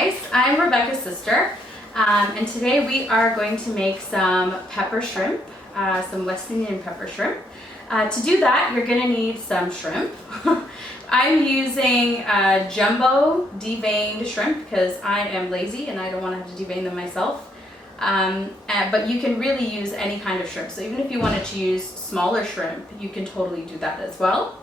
guys, I'm Rebecca's sister, and today we are going to make some pepper shrimp, some West Indian pepper shrimp. To do that, you're going to need some shrimp. I'm using jumbo deveined shrimp because I am lazy and I don't want to have to devein them myself. But you can really use any kind of shrimp. So even if you wanted to use smaller shrimp, you can totally do that as well.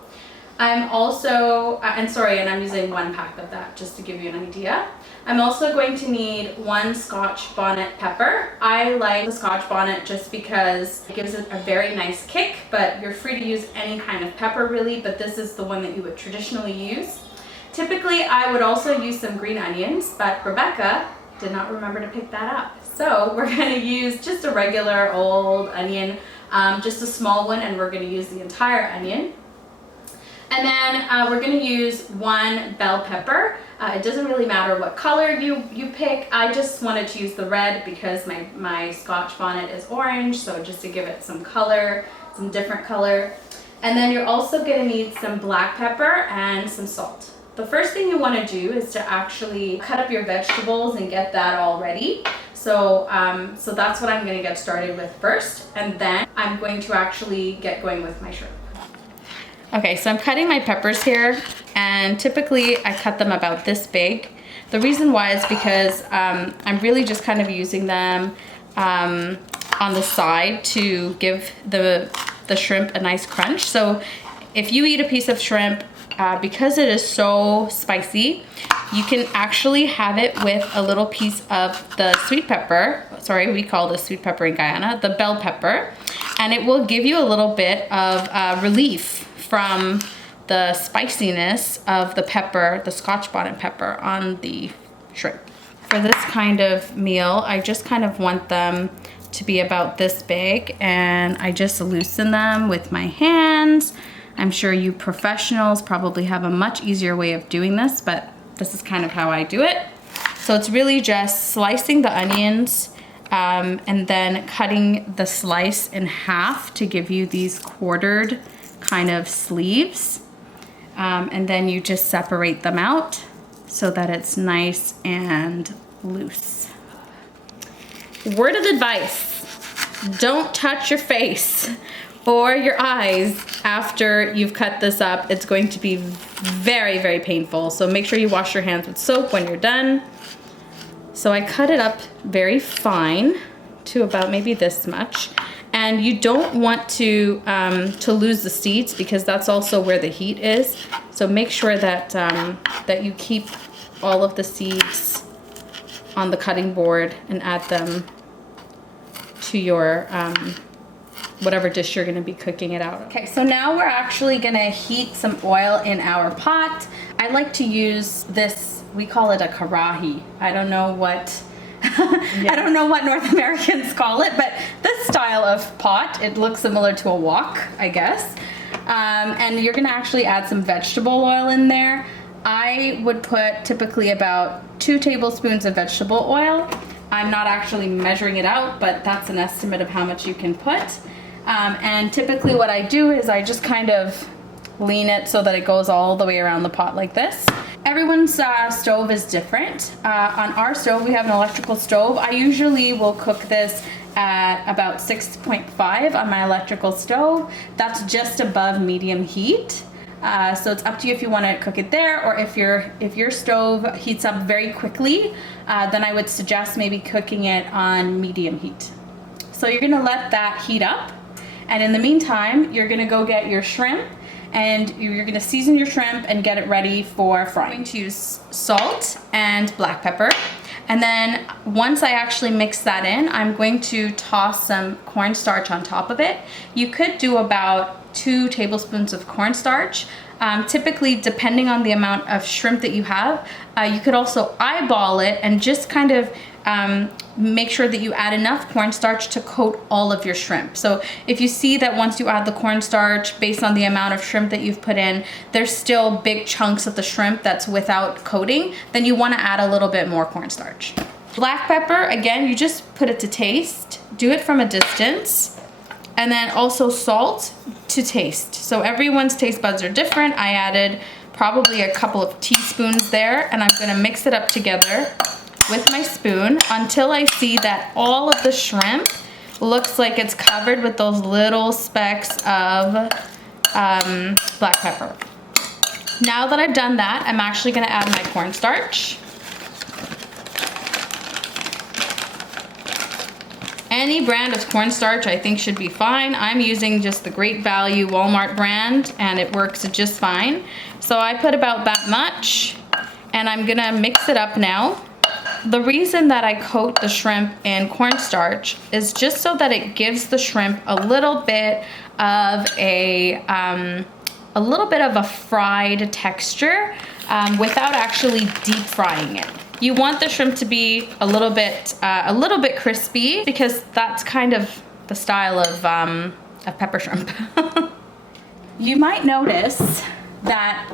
I'm also, and I'm using 1 pack of that just to give you an idea. I'm also going to need 1 Scotch bonnet pepper. I like the Scotch bonnet just because it gives it a very nice kick, but you're free to use any kind of pepper really, but this is the one that you would traditionally use. Typically, I would also use some green onions, but Rebecca did not remember to pick that up. So we're going to use just a regular old onion, just a small one, and we're going to use the entire onion. And then we're going to use 1 bell pepper. It doesn't really matter what color you pick. I just wanted to use the red because my Scotch bonnet is orange, so just to give it some color, some different color. And then you're also going to need some black pepper and some salt. The first thing you want to do is to actually cut up your vegetables and get that all ready. So that's what I'm going to get started with first, and then I'm going to actually get going with my shrimp. Okay, so I'm cutting my peppers here, and typically I cut them about this big. The reason why is because I'm really just kind of using them on the side to give the shrimp a nice crunch. So if you eat a piece of shrimp, because it is so spicy, you can actually have it with a little piece of the sweet pepper. Sorry, we call this sweet pepper in Guyana, the bell pepper. And it will give you a little bit of relief from the spiciness of the pepper, the Scotch bonnet pepper on the shrimp. For this kind of meal, I just kind of want them to be about this big, and I just loosen them with my hands. I'm sure you professionals probably have a much easier way of doing this, but this is kind of how I do it. So it's really just slicing the onions and then cutting the slice in half to give you these quartered kind of sleeves. And then you just separate them out so that it's nice and loose. Word of advice, don't touch your face or your eyes after you've cut this up. It's going to be very, very painful. So make sure you wash your hands with soap when you're done. So I cut it up very fine to about maybe this much. And you don't want to lose the seeds because that's also where the heat is. So make sure that, that you keep all of the seeds on the cutting board and add them to your whatever dish you're gonna be cooking it out of. Okay, so now we're actually gonna heat some oil in our pot. I like to use this, we call it a karahi. I don't know what I don't know what North Americans call it, but this style of pot, it looks similar to a wok, I guess. And you're gonna actually add some vegetable oil in there. I would put typically about 2 tablespoons of vegetable oil. I'm not actually measuring it out, but that's an estimate of how much you can put. And typically what I do is I just kind of lean it so that it goes all the way around the pot like this. Everyone's stove is different. On our stove, we have an electrical stove. I usually will cook this at about 6.5 on my electrical stove. That's just above medium heat. So it's up to you if you want to cook it there, or if your stove heats up very quickly, then I would suggest maybe cooking it on medium heat. So you're gonna let that heat up, and in the meantime, you're gonna go get your shrimp, and you're gonna season your shrimp and get it ready for frying. I'm going to use salt and black pepper. And then once I actually mix that in, I'm going to toss some cornstarch on top of it. You could do about 2 tablespoons of cornstarch. Typically, depending on the amount of shrimp that you have, you could also eyeball it and just kind of make sure that you add enough cornstarch to coat all of your shrimp. So if you see that once you add the cornstarch, based on the amount of shrimp that you've put in, there's still big chunks of the shrimp that's without coating, then you want to add a little bit more cornstarch. Black pepper, again, you just put it to taste. Do it from a distance. And then also salt to taste. So everyone's taste buds are different. I added probably a couple of teaspoons there, and I'm gonna mix it up together with my spoon until I see that all of the shrimp looks like it's covered with those little specks of black pepper. Now that I've done that, I'm actually gonna add my cornstarch. Any brand of cornstarch I think should be fine. I'm using just the Great Value Walmart brand and it works just fine. So I put about that much and I'm gonna mix it up now. The reason that I coat the shrimp in cornstarch is just so that it gives the shrimp a little bit of a fried texture without actually deep frying it. You want the shrimp to be a little bit crispy because that's kind of the style of pepper shrimp. You might notice that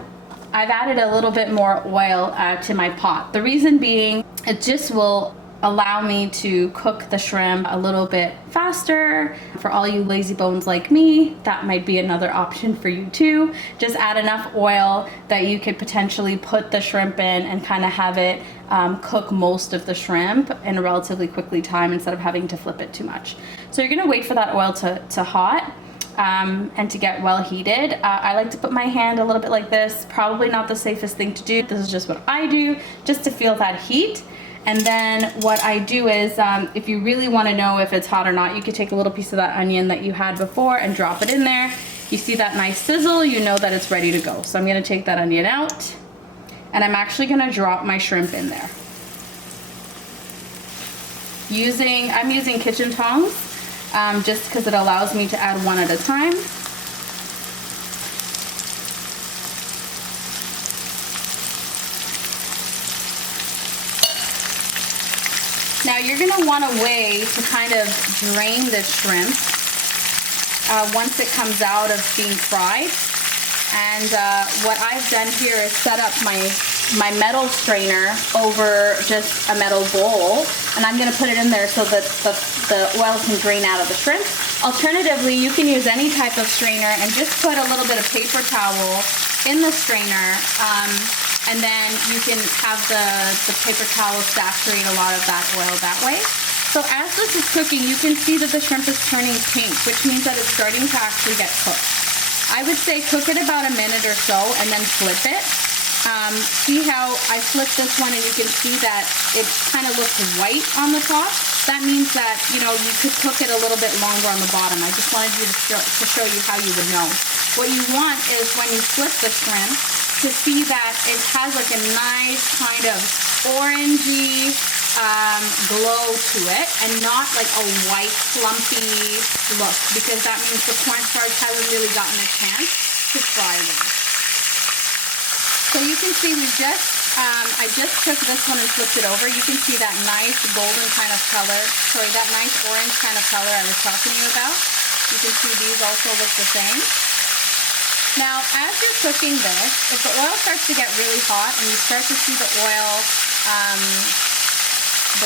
I've added a little bit more oil to my pot. The reason being, it just will allow me to cook the shrimp a little bit faster. For all you lazy bones like me, that might be another option for you too. Just add enough oil that you could potentially put the shrimp in and kind of have it cook most of the shrimp in a relatively quickly time instead of having to flip it too much. So you're gonna wait for that oil to hot. And to get well heated. I like to put my hand a little bit like this. Probably not the safest thing to do. This is just what I do, just to feel that heat. And then what I do is, if you really want to know if it's hot or not, you could take a little piece of that onion that you had before and drop it in there. You see that nice sizzle, you know that it's ready to go. So I'm going to take that onion out and I'm actually going to drop my shrimp in there. I'm using kitchen tongs. Just because it allows me to add one at a time. Now you're going to want a way to kind of drain the shrimp once it comes out of being fried. And what I've done here is set up my metal strainer over just a metal bowl, and I'm going to put it in there so that the oil can drain out of the shrimp. Alternatively, you can use any type of strainer and just put a little bit of paper towel in the strainer, and then you can have the paper towel saturate a lot of that oil that way. So as this is cooking, you can see that the shrimp is turning pink, which means that it's starting to actually get cooked. I would say cook it about a minute or so and then flip it. See how I flipped this one and you can see that it kind of looks white on the top? That means that, you know, you could cook it a little bit longer on the bottom. I just wanted you to show you how you would know. What you want is when you flip the shrimp to see that it has like a nice kind of orangey glow to it and not like a white clumpy look, because that means the cornstarch hasn't really gotten a chance to fry them. So you can see I just took this one and flipped it over. You can see that nice golden kind of color, that nice orange kind of color I was talking to you about. You can see these also look the same. Now, as you're cooking this, if the oil starts to get really hot and you start to see the oil,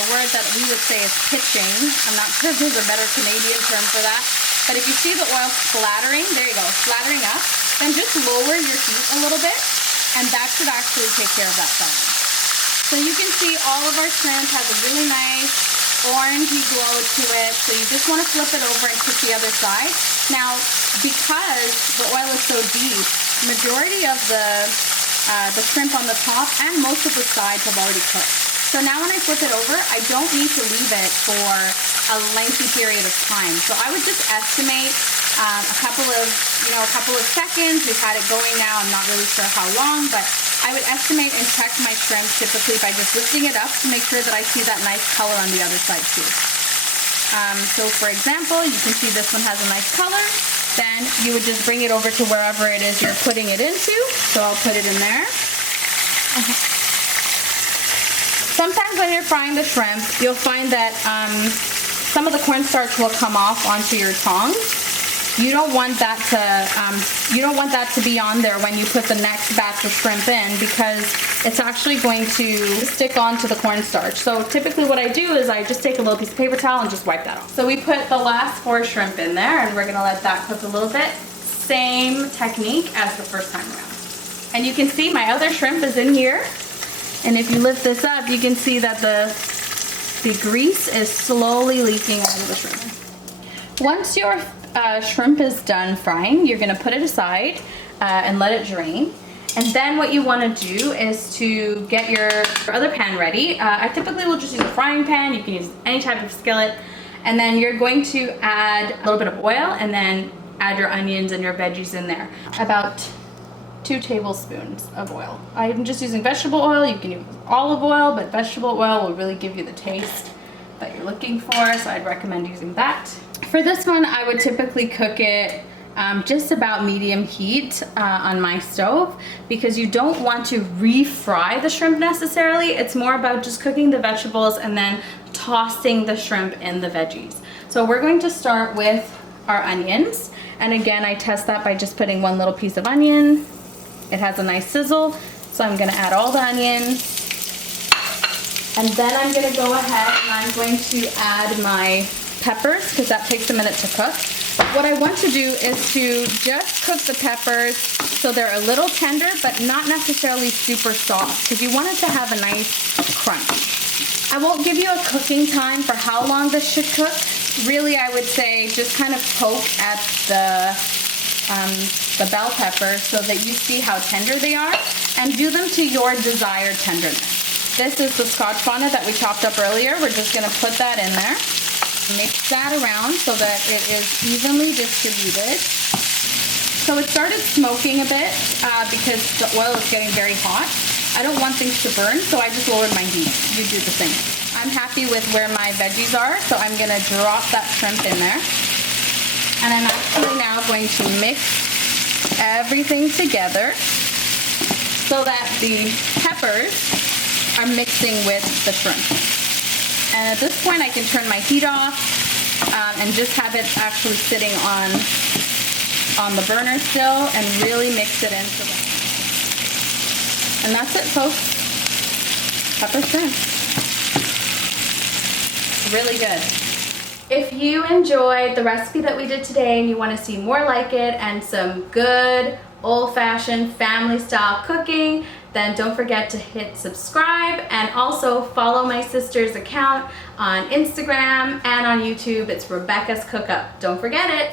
the word that we would say is pitching. I'm not sure if there's a better Canadian term for that. But if you see the oil splattering, there you go, splattering up, then just lower your heat a little bit, and that should actually take care of that problem. So you can see all of our shrimp has a really nice orangey glow to it. So you just want to flip it over and cook the other side. Now, because the oil is so deep, majority of the shrimp on the top and most of the sides have already cooked. So now when I flip it over, I don't need to leave it for a lengthy period of time. So I would just estimate a couple of seconds. We've had it going now. I'm not really sure how long, but I would estimate and check my shrimp typically by just lifting it up to make sure that I see that nice color on the other side too. So for example, you can see this one has a nice color. Then you would just bring it over to wherever it is you're putting it into. So I'll put it in there. Sometimes when you're frying the shrimp, you'll find that some of the cornstarch will come off onto your tongs. You don't want that to be on there when you put the next batch of shrimp in, because it's actually going to stick onto the cornstarch. So typically what I do is I just take a little piece of paper towel and just wipe that off. So we put the last 4 shrimp in there and we're gonna let that cook a little bit. Same technique as the first time around. And you can see my other shrimp is in here. And if you lift this up, you can see that the grease is slowly leaking out of the shrimp. Once your shrimp is done frying, you're gonna put it aside and let it drain. And then what you want to do is to get your other pan ready. I typically will just use a frying pan. You can use any type of skillet. And then you're going to add a little bit of oil and then add your onions and your veggies in there. About 2 tablespoons of oil. I'm just using vegetable oil. You can use olive oil, but vegetable oil will really give you the taste that you're looking for, so I'd recommend using that. For this one, I would typically cook it just about medium heat on my stove, because you don't want to refry the shrimp necessarily. It's more about just cooking the vegetables and then tossing the shrimp in the veggies. So we're going to start with our onions. And again, I test that by just putting 1 little piece of onion. It has a nice sizzle. So I'm gonna add all the onions. And then I'm gonna go ahead and I'm going to add my peppers, because that takes a minute to cook. What I want to do is to just cook the peppers so they're a little tender, but not necessarily super soft, because you want it to have a nice crunch. I won't give you a cooking time for how long this should cook. Really, I would say just kind of poke at the bell peppers so that you see how tender they are, and do them to your desired tenderness. This is the Scotch bonnet that we chopped up earlier. We're just gonna put that in there. Mix that around so that it is evenly distributed. So it started smoking a bit because the oil is getting very hot. I don't want things to burn, so I just lowered my heat. You do the same. I'm happy with where my veggies are, so I'm gonna drop that shrimp in there. And I'm actually now going to mix everything together so that the peppers are mixing with the shrimp. And at this point, I can turn my heat off and just have it actually sitting on the burner still, and really mix it into the. And that's it, folks. Pepper shrimp. Really good. If you enjoyed the recipe that we did today and you want to see more like it and some good old-fashioned family-style cooking, then don't forget to hit subscribe, and also follow my sister's account on Instagram and on YouTube. It's Rebecca's Cookup. Don't forget it.